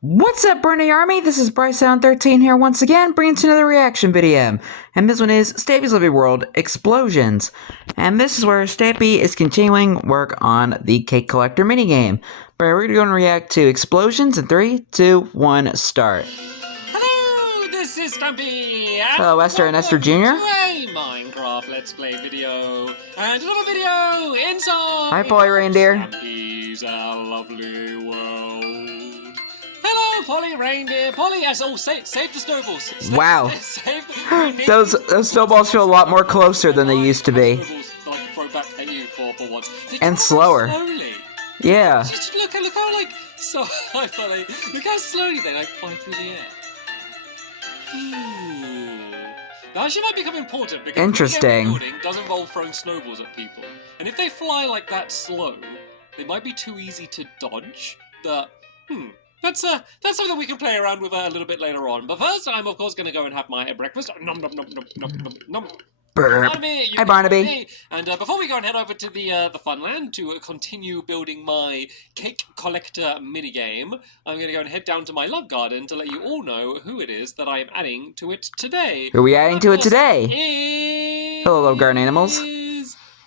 What's up, Bernie Army? This is BryceAllen13 here once again, bringing to another reaction video. And this one is Stampy's Living World Explosions. And this is where Stampy is continuing work on the Cake Collector minigame. But we're going to react to Explosions in 3, 2, 1, start. Hello, this is Stampy. Hello, Esther and Esther Jr. To a Minecraft Let's Play video. And another video inside Hi, Polly Reindeer. Stampy's lovely world. Hello, Polly Reindeer. Polly, yes, save the snowballs. Wow. Those snowballs feel a lot more closer than they used to be. Snowballs that I can throw back at you for once. And slower. Slowly. Yeah. Just look how so funny. Look how slowly they fly through the air. That actually might become important because interesting. Building does involve throwing snowballs at people, and if they fly like that slow, they might be too easy to dodge. But that's something we can play around with a little bit later on. But first, I'm of course going to go and have my breakfast. Nom nom nom nom nom nom nom. Barnaby, hi, Barnaby. And before we go and head over to the Funland to continue building my Cake Collector minigame, I'm going to go and head down to my love garden to let you all know who it is that I am adding to it today. Who are we adding to it today? Hello, little garden animals.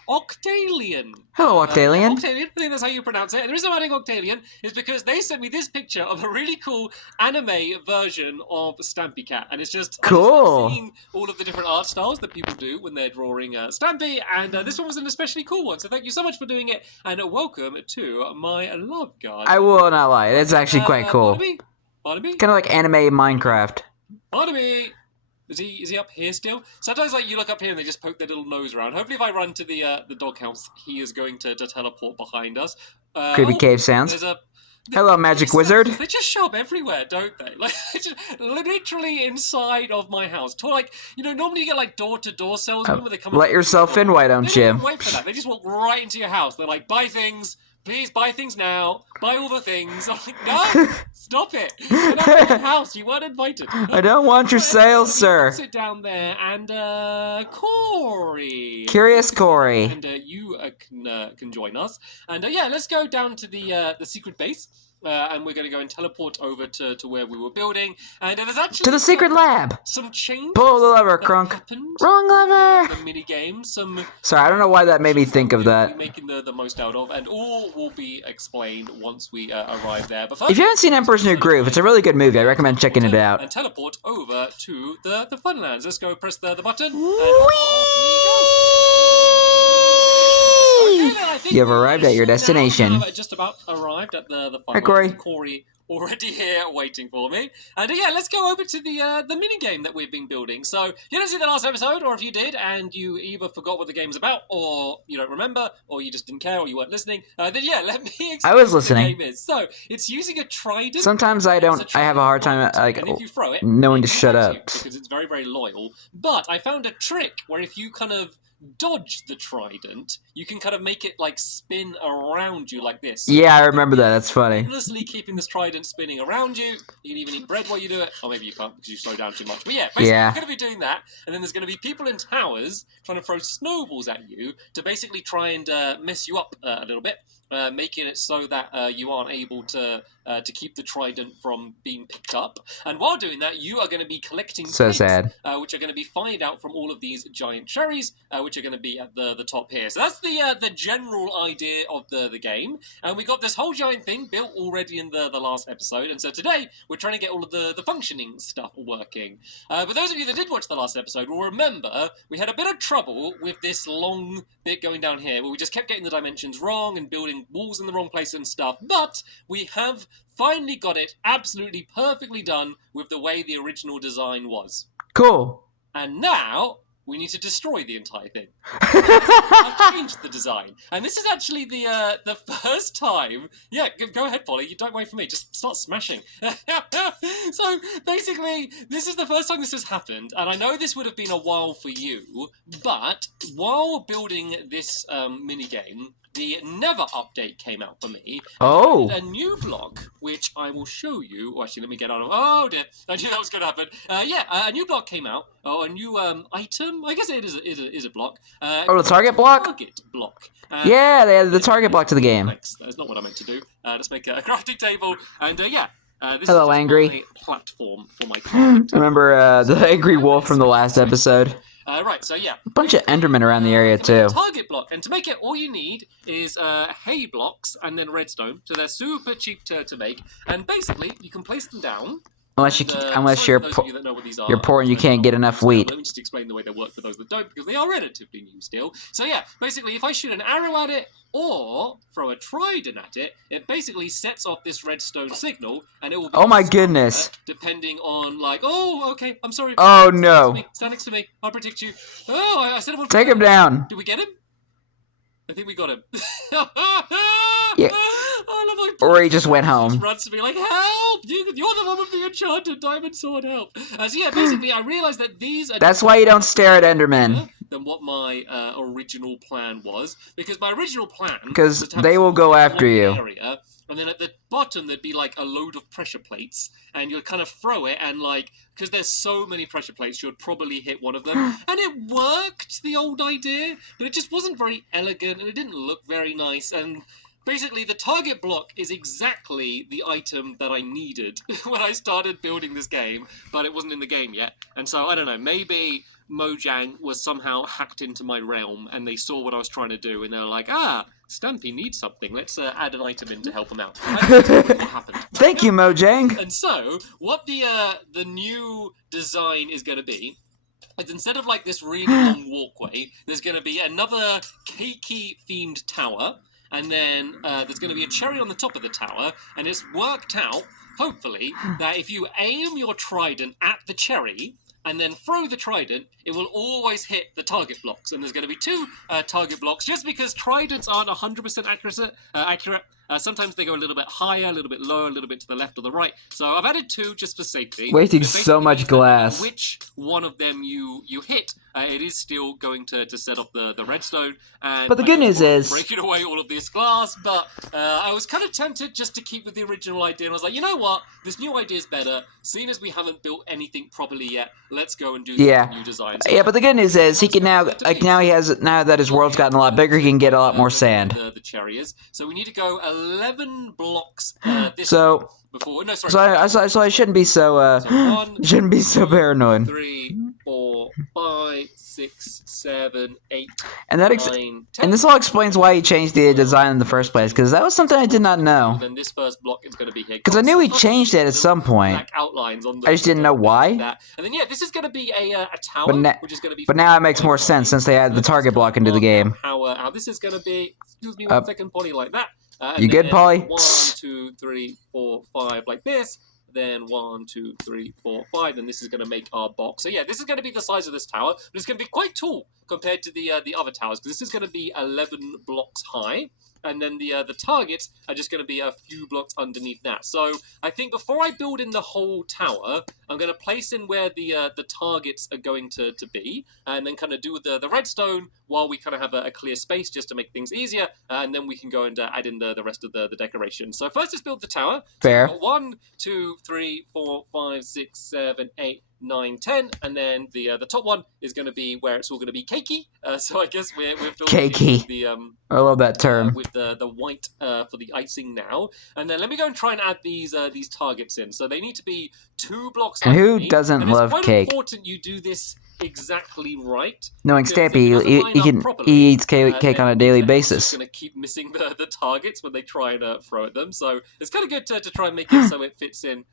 Octalion. Hello, Octalion. Octalion, I think that's how you pronounce it. And the reason I'm adding Octalion is because they sent me this picture of a really cool anime version of Stampy Cat. And it's just cool. I've seen all of the different art styles that people do when they're drawing Stampy. And this one was an especially cool one. So thank you so much for doing it. And welcome to my love garden. I will not lie. It's actually quite cool. Barnaby? Kind of like anime Minecraft. Barnaby! Is he up here still? Sometimes you look up here and they just poke their little nose around. Hopefully if I run to the doghouse, he is going to teleport behind us. Creepy cave sounds. Hello, magic wizard. They just show up everywhere, don't they? Like, just literally inside of my house. Normally you get like door-to-door salesmen where they come. Let yourself in, why don't you? Wait for that. They just walk right into your house. They're like, buy things. Please buy things now. Buy all the things. I'm like, no, stop it. Get out of your house. You weren't invited. I don't want your sales, sir. Sit down there and Corey. Curious Corey. And you can join us. And yeah, let's go down to the secret base. And we're going to go and teleport over to where we were building. And there's actually to the secret lab. Some changes. Pull the lever, Crunk. Wrong lever. The mini game. Sorry, I don't know why that made me think of that. Making the most out of, and all will be explained once we arrive there. But first, if you haven't seen Emperor's New Groove, it's a really good movie. I recommend checking it out. And teleport over to the Funlands. Let's go press the button. And you have arrived at your destination. Just about arrived at the Funlands. Hi, Corey. Corey already here waiting for me. And yeah, let's go over to the mini game that we've been building. So you didn't see the last episode, or if you did and you either forgot what the game's about, or you don't remember, or you just didn't care, or you weren't listening, then yeah, let me explain I was listening. what the game is. So it's using a trident. Sometimes I don't. I have a hard time knowing to shut up because it's very, very loyal. But I found a trick where if you kind of dodge the trident, you can kind of make it like spin around you like this. Yeah, I remember that. That's funny. Endlessly keeping this trident spinning around you. You can even eat bread while you do it. Or maybe you can't because you slow down too much. But yeah, basically you're going to be doing that. And then there's going to be people in towers trying to throw snowballs at you to basically try and mess you up a little bit. Making it so that you aren't able to keep the trident from being picked up. And while doing that, you are going to be collecting so pigs, sad. Which are going to be fired out from all of these giant cherries, which are going to be at the top here. So that's the general idea of the game. And we got this whole giant thing built already in the last episode. And so today, we're trying to get all of the functioning stuff working. But those of you that did watch the last episode will remember we had a bit of trouble with this long bit going down here, where we just kept getting the dimensions wrong and building walls in the wrong place and stuff, but we have finally got it absolutely perfectly done with the way the original design was. Cool. And now we need to destroy the entire thing. I've changed the design, and this is actually the first time. Yeah, go ahead, Polly. You don't wait for me. Just start smashing. So basically, this is the first time this has happened, and I know this would have been a while for you, but while building this mini game, the Never update came out for me. Oh. A new block, which I will show you. Oh, actually, let me get out of. Oh dear, I knew that was going to happen. Yeah, a new block came out. Oh, a new item. I guess it is a block. The target block. Target block. Yeah, they added the target block to the game. Thanks. That is not what I meant to do. Let's make a crafting table, and yeah. This Hello, is just Angry. my platform for my target. Remember the angry wolf from the last episode? Right, so yeah. A bunch of Endermen around the area, to make too. a target block, and to make it, all you need is hay blocks and then redstone, so they're super cheap to make, and basically, you can place them down. Unless you're poor and you can't get enough wheat. Let me just explain the way they work for those that don't, because they are relatively new still. So yeah, basically, if I shoot an arrow at it, or throw a trident at it, it basically sets off this redstone signal, and it will be Oh my goodness. depending on, like, oh, okay, I'm sorry. Oh no. Stand next to me. I'll protect you. Oh, I said I would. Take him down. Did we get him? I think we got him. Yeah. Oh, Or he just went home. Just runs to me like, help! You're the one with the enchanted diamond sword, help! So yeah, basically, I realized that these are... That's why you don't stare at Endermen. Than what my original plan was. Because my original plan... Because they will go after you. Area, and then at the bottom, there'd be like a load of pressure plates, and you'd kind of throw it, and like, because there's so many pressure plates, you'd probably hit one of them. And it worked, the old idea, but it just wasn't very elegant, and it didn't look very nice, and... Basically, the target block is exactly the item that I needed when I started building this game, but it wasn't in the game yet. And so, I don't know, maybe Mojang was somehow hacked into my realm, and they saw what I was trying to do, and they were like, Stampy needs something. Let's add an item in to help him out. I don't know what happened. Thank you, Mojang. And so, what the new design is going to be, is instead of like this really long walkway, there's going to be another cakey-themed tower. And then there's going to be a cherry on the top of the tower, and it's worked out, hopefully, that if you aim your trident at the cherry and then throw the trident, it will always hit the target blocks. And there's going to be two target blocks, just because tridents aren't 100% accurate. Sometimes they go a little bit higher, a little bit lower, a little bit to the left or the right. So I've added two just for safety. Wasting so much glass. Which one of them you hit, it is still going to set off the redstone. And but the good news is... breaking away all of this glass, but I was kind of tempted just to keep with the original idea. And I was like, you know what? This new idea is better. Seeing as we haven't built anything properly yet, let's go and do the new designs. Yeah, but the good news is he can now that his world's gotten a lot bigger, he can get a lot more sand. The cherry is. So we need to go 11 blocks before. No, sorry. So I shouldn't be so shouldn't be so paranoid. 3, 4, 5, 6, 7, 8, and 9, 10. And this all explains why he changed the design in the first place, because that was something I did not know. And then this first block is going to be here. Because I knew he changed it at some point. Black outlines on I just didn't know why. And then yeah, this is going to be a tower, which is going to be. But now it makes more sense since they added the target block into the game. How this is going to be? Excuse me, 1 second, Polly, like that. You good, Polly? 1, 2, 3, 4, 5, like this. Then 1, 2, 3, 4, 5, and this is going to make our box. So yeah, this is going to be the size of this tower, but it's going to be quite tall compared to the other towers, because this is going to be 11 blocks high. And then the targets are just going to be a few blocks underneath that. So I think before I build in the whole tower, I'm going to place in where the targets are going to be, and then kind of do the redstone while we kind of have a clear space just to make things easier, and then we can go and add in the rest of the decoration. So first, let's build the tower. Fair. So 1, 2, 3, 4, 5, 6, 7, 8, 9, 10, and then the top one is going to be where it's all going to be cakey. So I guess we're cakey. I love that term. With the white for the icing now, and then let me go and try and add these targets in. So they need to be 2 blocks. And who doesn't love cake? It's important you do this exactly right. Knowing Stampy, he eats cake on a daily basis. Just going to keep missing the targets when they try and throw at them. So it's kind of good to try and make it so it fits in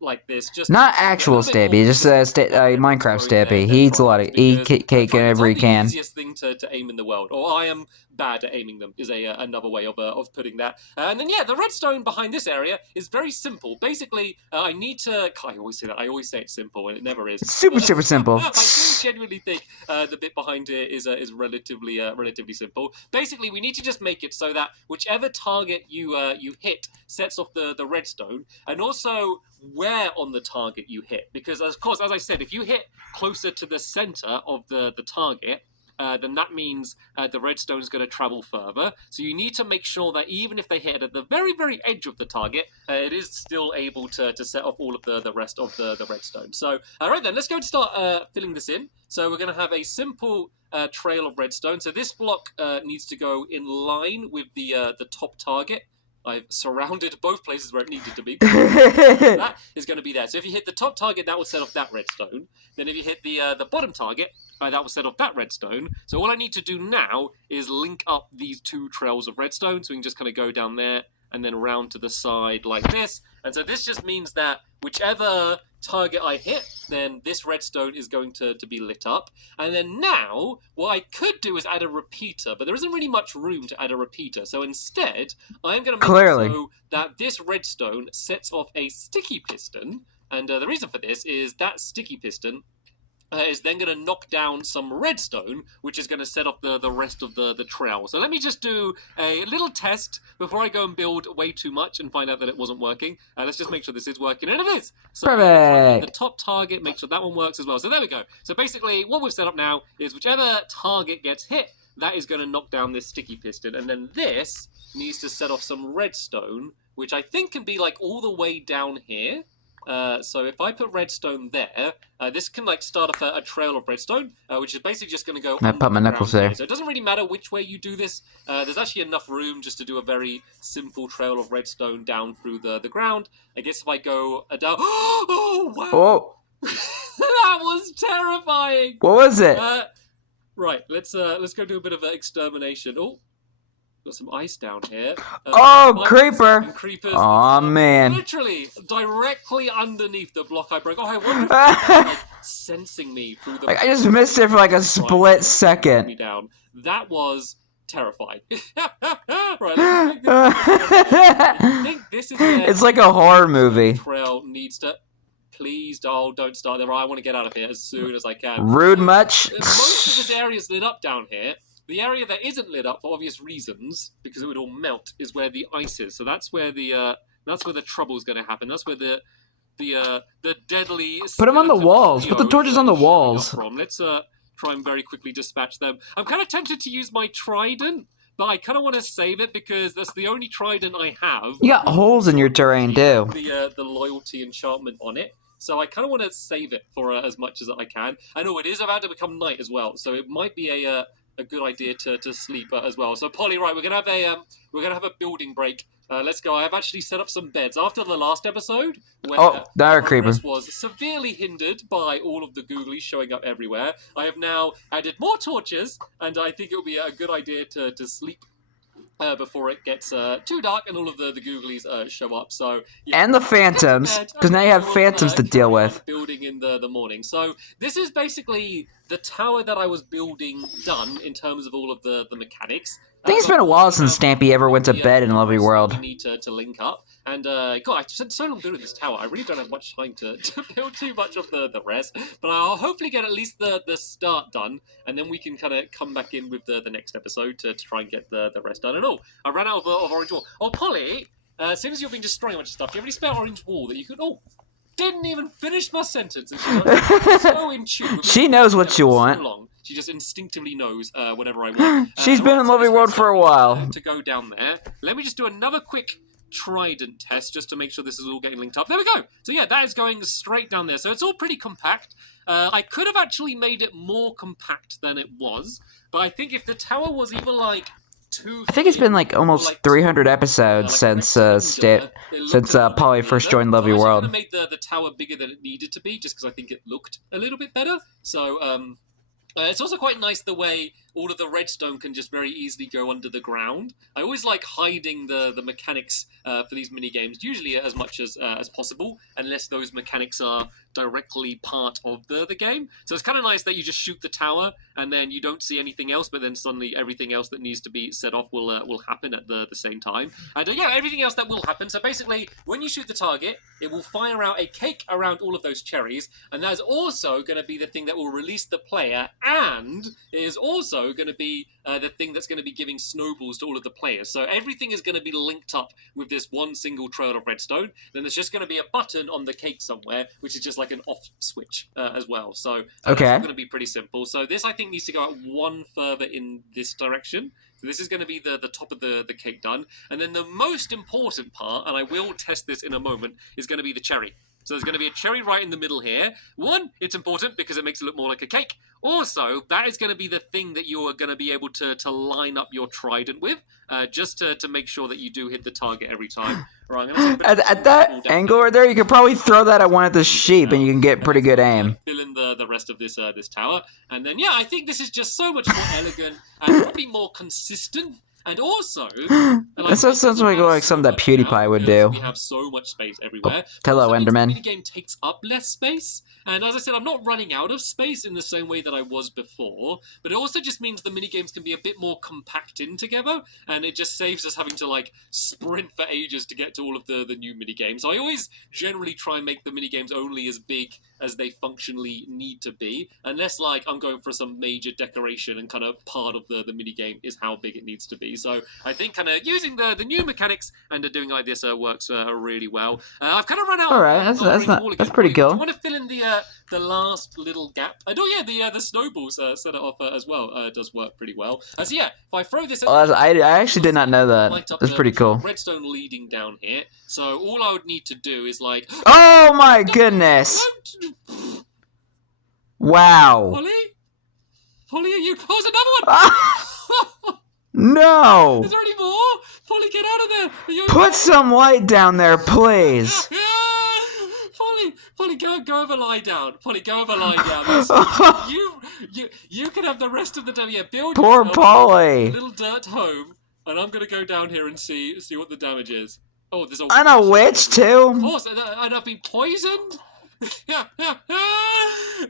like this. Just not actual Stampy, just Minecraft Stampy. He eats a lot of cake whenever he can. The easiest thing to aim in the world, or I am bad at aiming them, is another way of putting that. And then yeah, the redstone behind this area is very simple. Basically, I need to. I always say that. I always say it's simple, and it never is. It's super simple. I do genuinely think the bit behind it is relatively simple. Basically, we need to just make it so that whichever target you hit sets off the redstone, and also where on the target you hit. Because of course, as I said, if you hit closer to the center of the target, then that means the redstone is going to travel further. So you need to make sure that even if they hit at the very, very edge of the target, it is still able to set off all of the rest of the redstone. So, all right then, let's go and start filling this in. So we're going to have a simple trail of redstone. So this block needs to go in line with the top target. I've surrounded both places where it needed to be. That is going to be there. So if you hit the top target, that will set off that redstone. Then if you hit the bottom target, that will set off that redstone. So all I need to do now is link up these two trails of redstone. So we can just kind of go down there and then around to the side like this. And so this just means that whichever target I hit, then this redstone is going to be lit up. And then now, what I could do is add a repeater, but there isn't really much room to add a repeater. So instead, I'm going to make it so that this redstone sets off a sticky piston. And the reason for this is that sticky piston is then going to knock down some redstone, which is going to set off the rest of the trail. So let me just do a little test before I go and build way too much and find out that it wasn't working. Let's just make sure this is working, and it is. So perfect. The top target, make sure that one works as well. So there we go. So basically, what we've set up now is whichever target gets hit, that is going to knock down this sticky piston, and then this needs to set off some redstone, which I think can be like all the way down here. So if I put redstone there, this can like start off a trail of redstone, which is basically just going to go. I put my knuckles there. So it doesn't really matter which way you do this. There's actually enough room just to do a very simple trail of redstone down through the ground. I guess if I go down. Oh wow! Oh, that was terrifying. What was it? Right, let's go do a bit of extermination. Oh. Got some ice down here. Creeper! Creepers. Aw, man. Literally directly underneath the block I broke. Oh, I wonder if it's like sensing me through the. I just missed it for like a split second. Me down. That was terrifying. Right. I think this is. It's like a horror movie. Trail needs to. Please, don't start there. I want to get out of here as soon as I can. Rude much? Most of this area is lit up down here. The area that isn't lit up for obvious reasons, because it would all melt, is where the ice is. So that's where the trouble is going to happen. That's where the deadly. Put them on the walls. Put the torches on the walls. Let's try and very quickly dispatch them. I'm kind of tempted to use my trident, but I kind of want to save it because that's the only trident I have. You got holes in your terrain too. The loyalty enchantment on it. So I kind of want to save it for as much as I can. I know it is about to become night as well, so it might be a good idea to sleep as well. So Polly, right, we're gonna have a building break. Let's go. I've actually set up some beds after the last episode where there are creepers. Was severely hindered by all of the googlies showing up everywhere. I have now added more torches, and I think it will be a good idea to sleep before it gets too dark and all of the googlies show up. So and the phantoms, because now you have phantoms to deal with. Building in the morning. So this is basically the tower that I was building done in terms of all of the mechanics. I think it's been a while since Stampy ever went to bed in Lovely World. We need to link up. And, God, I spent so long building this tower. I really don't have much time to build too much of the rest. But I'll hopefully get at least the start done. And then we can kind of come back in with the next episode to try and get the rest done. And I ran out of orange wool. Oh, Polly, as soon as you've been destroying a bunch of stuff, do you have any spare orange wool that you could... Oh, didn't even finish my sentence. And she's so in tune with she knows what you want. So long. She just instinctively knows whatever I want. She's been in Lovely World for a while. To go down there. Let me just do another quick trident test just to make sure this is all getting linked up. There we go. So yeah, that is going straight down there. So it's all pretty compact. I could have actually made it more compact than it was. But I think if the tower was even like... I think it's been like almost 300 episodes since Polly first joined Lovely World. I made the tower bigger than it needed to be, just because I think it looked a little bit better. So it's also quite nice the way all of the redstone can just very easily go under the ground. I always like hiding the mechanics for these mini games, usually as much as possible, unless those mechanics are directly part of the game. So it's kind of nice that you just shoot the tower and then you don't see anything else, but then suddenly everything else that needs to be set off will happen at the same time. And yeah, everything else that will happen. So basically, when you shoot the target, it will fire out a cake around all of those cherries, and that's also going to be the thing that will release the player, and it is also going to be the thing that's going to be giving snowballs to all of the players. So everything is going to be linked up with this one single trail of redstone. Then there's just going to be a button on the cake somewhere, which is just like an off switch as well. So that's going to be pretty simple. So this, I think, needs to go out one further in this direction. So this is going to be the top of the cake done. And then the most important part, and I will test this in a moment, is going to be the cherry. So there's going to be a cherry right in the middle here. One, it's important because it makes it look more like a cake. Also, that is going to be the thing that you are going to be able to line up your trident with, just to make sure that you do hit the target every time. Right, at that angle right there, you could probably throw that at one of the sheep, and you can get pretty good aim. Fill in the rest of this this tower, and then I think this is just so much more elegant and probably more consistent. And also, that sounds like something that PewDiePie would do. We have so much space everywhere. Hello, Enderman. The minigame takes up less space, and as I said, I'm not running out of space in the same way that I was before. But it also just means the minigames can be a bit more compact in together, and it just saves us having to like sprint for ages to get to all of the new minigames. So I always generally try and make the minigames only as big as they functionally need to be, unless like I'm going for some major decoration and kind of part of the minigame is how big it needs to be. So I think kind of using the new mechanics and doing like this works really well. I've kind of run out. All right, that's pretty cool. Do you want to fill in the last little gap? And the snowballs set it off as well. Does work pretty well. So if I throw this. I actually did not know that. That's pretty cool. Redstone leading down here. So all I would need to do is like. Oh my goodness! Wow. Polly, are you? Oh, there's another one. No! Is there any more? Polly, get out of there! Put some light down there, please! Polly, go over, lie down. Polly, go over, lie down. You can have the rest of the day. Build poor Polly. A little dirt home, and I'm gonna go down here and see what the damage is. Oh, there's a and a witch too. Of course, and I've been poisoned.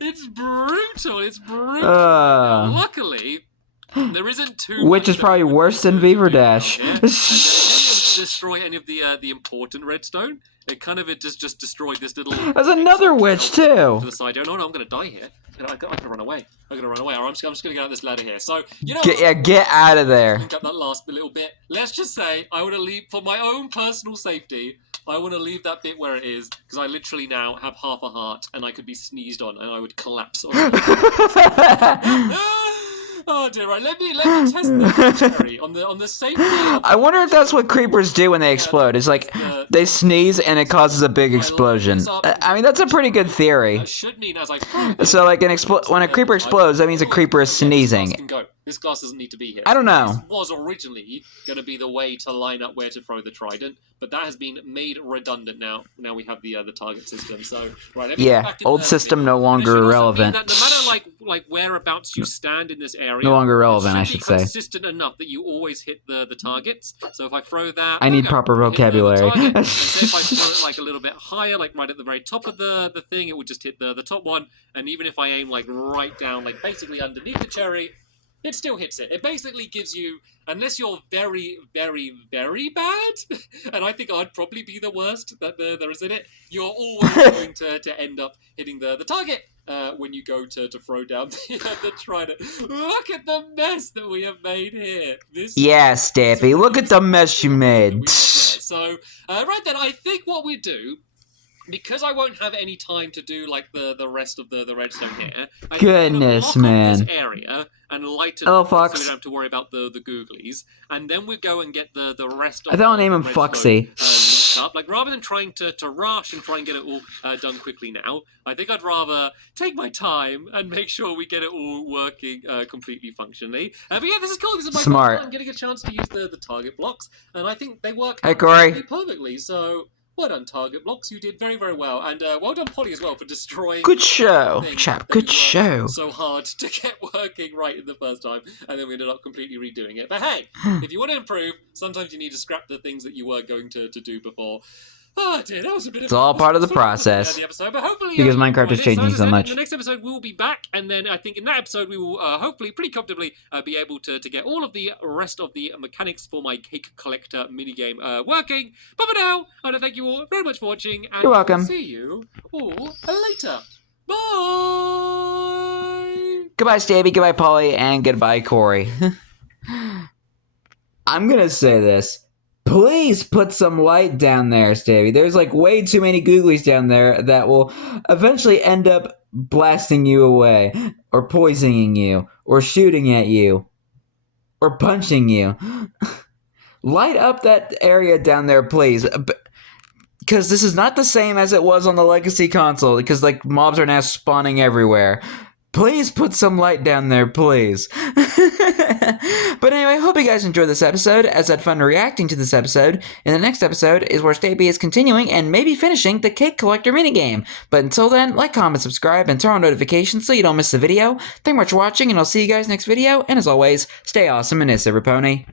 It's brutal. It's brutal. Luckily. There isn't too Which is probably worse than Beaver Dash. Destroy any of the important redstone. It kind of just destroyed this little. There's another witch too. To the side. No, I'm gonna die here. I gotta run away. I'm just gonna get out this ladder here. So get out of there. Pick up that last little bit. Let's just say I want to leave for my own personal safety. I want to leave that bit where it is because I literally now have half a heart and I could be sneezed on and I would collapse. Oh dear, right. Let me test the cherry on the safety. I wonder if that's what creepers do when they explode. It's like they sneeze and it causes a big explosion. I mean, that's a pretty good theory. That should mean as I so like when a creeper explodes, that means a creeper is sneezing. This glass doesn't need to be here. I don't know. This was originally going to be the way to line up where to throw the trident, but that has been made redundant now. Now we have the target system. So old system no longer relevant. No matter like whereabouts you stand in this area, no longer relevant, I should say. Consistent enough that you always hit the targets. So if I throw that, I need proper vocabulary. So if I throw it like a little bit higher, like right at the very top of the thing, it would just hit the top one. And even if I aim like right down, like basically underneath the cherry, it still hits it. It basically gives you, unless you're very, very, very bad, and I think I'd probably be the worst that there is in it, you're always going to end up hitting the target when you go to throw down the trident. Look at the mess that we have made here. Stampy, look at the mess you made. So, right then, I think what we do, because I won't have any time to do like the rest of the redstone here. Goodness, man. This area and light it up so we don't have to worry about the googlies, and then we go and get the rest of. I thought I'll name him Foxy. Up. Like rather than trying to rush and try and get it all done quickly now, I think I'd rather take my time and make sure we get it all working completely functionally. But this is cool. This is my smart. I'm getting a chance to use the target blocks, and I think they work perfectly. So. Well done, Target Blocks. You did very, very well. And well done, Polly, as well, for destroying... Good show, chap. Good show. So hard to get working right in the first time, and then we ended up completely redoing it. But hey, if you want to improve, sometimes you need to scrap the things that you were going to do before. Oh dear, that was a bit of... It's all part of the process. Episode, but hopefully, because Minecraft is changing so much. In the next episode, we will be back, and then I think in that episode, we will hopefully pretty comfortably be able to get all of the rest of the mechanics for my cake collector minigame working. But for now, I want to thank you all very much for watching, and you're welcome. See you all later. Bye! Goodbye, Stampy, goodbye, Polly, and goodbye, Corey. I'm gonna say this. Please put some light down there, Stampy. There's like way too many googlies down there that will eventually end up blasting you away, or poisoning you, or shooting at you, or punching you. Light up that area down there, please. because this is not the same as it was on the Legacy console, because, like, mobs are now spawning everywhere. Please put some light down there, please. But anyway, hope you guys enjoyed this episode, as I had fun reacting to this episode. And the next episode is where Stampy is continuing and maybe finishing the Cake Collector minigame. But until then, like, comment, subscribe, and turn on notifications so you don't miss the video. Thank you much for watching, and I'll see you guys next video. And as always, stay awesome and nice, every pony.